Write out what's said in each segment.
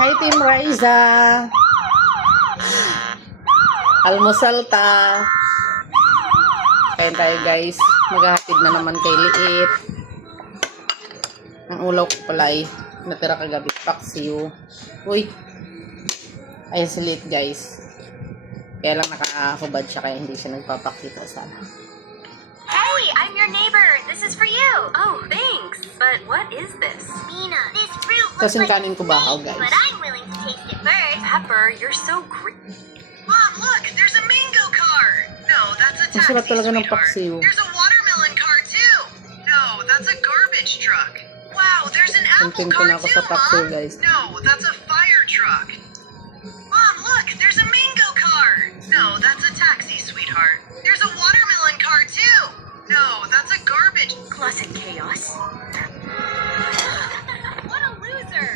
Hi, Team Riza. Almusal ta. Kain tayo, guys. Maghahatid na naman kay Liit. Ang ulaw ko pala ay natira kagabi. Paksiw. Uy. Ayun si Liit, guys. Kaya lang nakahubad siya kaya hindi siya nagpapakita sana. Hey, I'm your neighbor. This is for you. Oh, thanks. But what is this? Mina, this fruit looks Kasing like kanin ko ba, snake, guys? but I'm willing to taste it first. Pepper, you're so green. Mom, look, there's a mango car. No, that's a Ang taxi, sarap talaga ng sweetheart. paksiw. There's a watermelon car too. No, that's a garbage truck. Wow, there's an apple Content ko car na ako too, sa paksiw, Mom. guys. No, that's a fire truck. Mom, look, there's a mango car. No, that's a taxi, sweetheart. There's a watermelon car too. No, that's a garbage. Classic chaos. What a loser!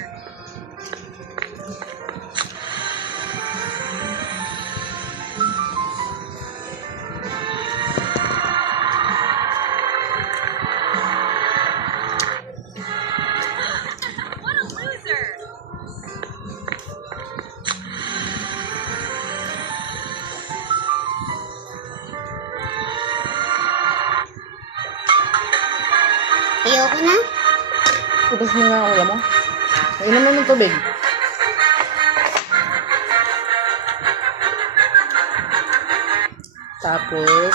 What a loser! Ayoko na. Tapos mo nga ang ulam mo. Inom mo ng tubig. Tapos,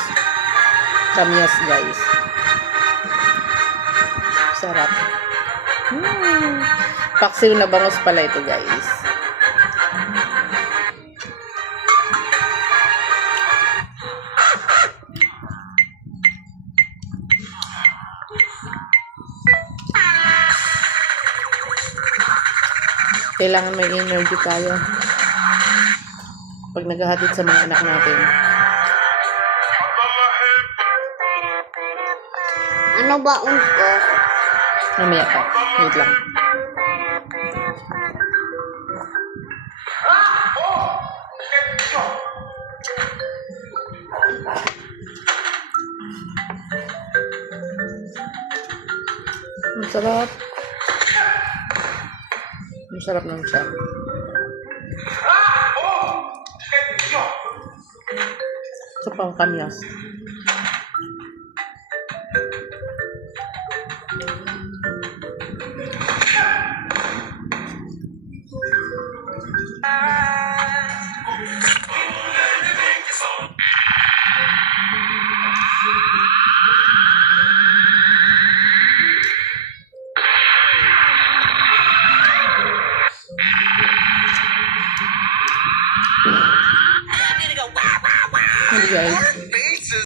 kamyas, guys. Sarap. Paksiw na bangos pala ito, guys. Kailangan may energy tayo pag naghahatid sa mga anak natin. Ano baon ko? Mamaya pa. Wait lang. Ang sarap. Ang sarap ng siya. Sa pang kamyas. Hindi, guys.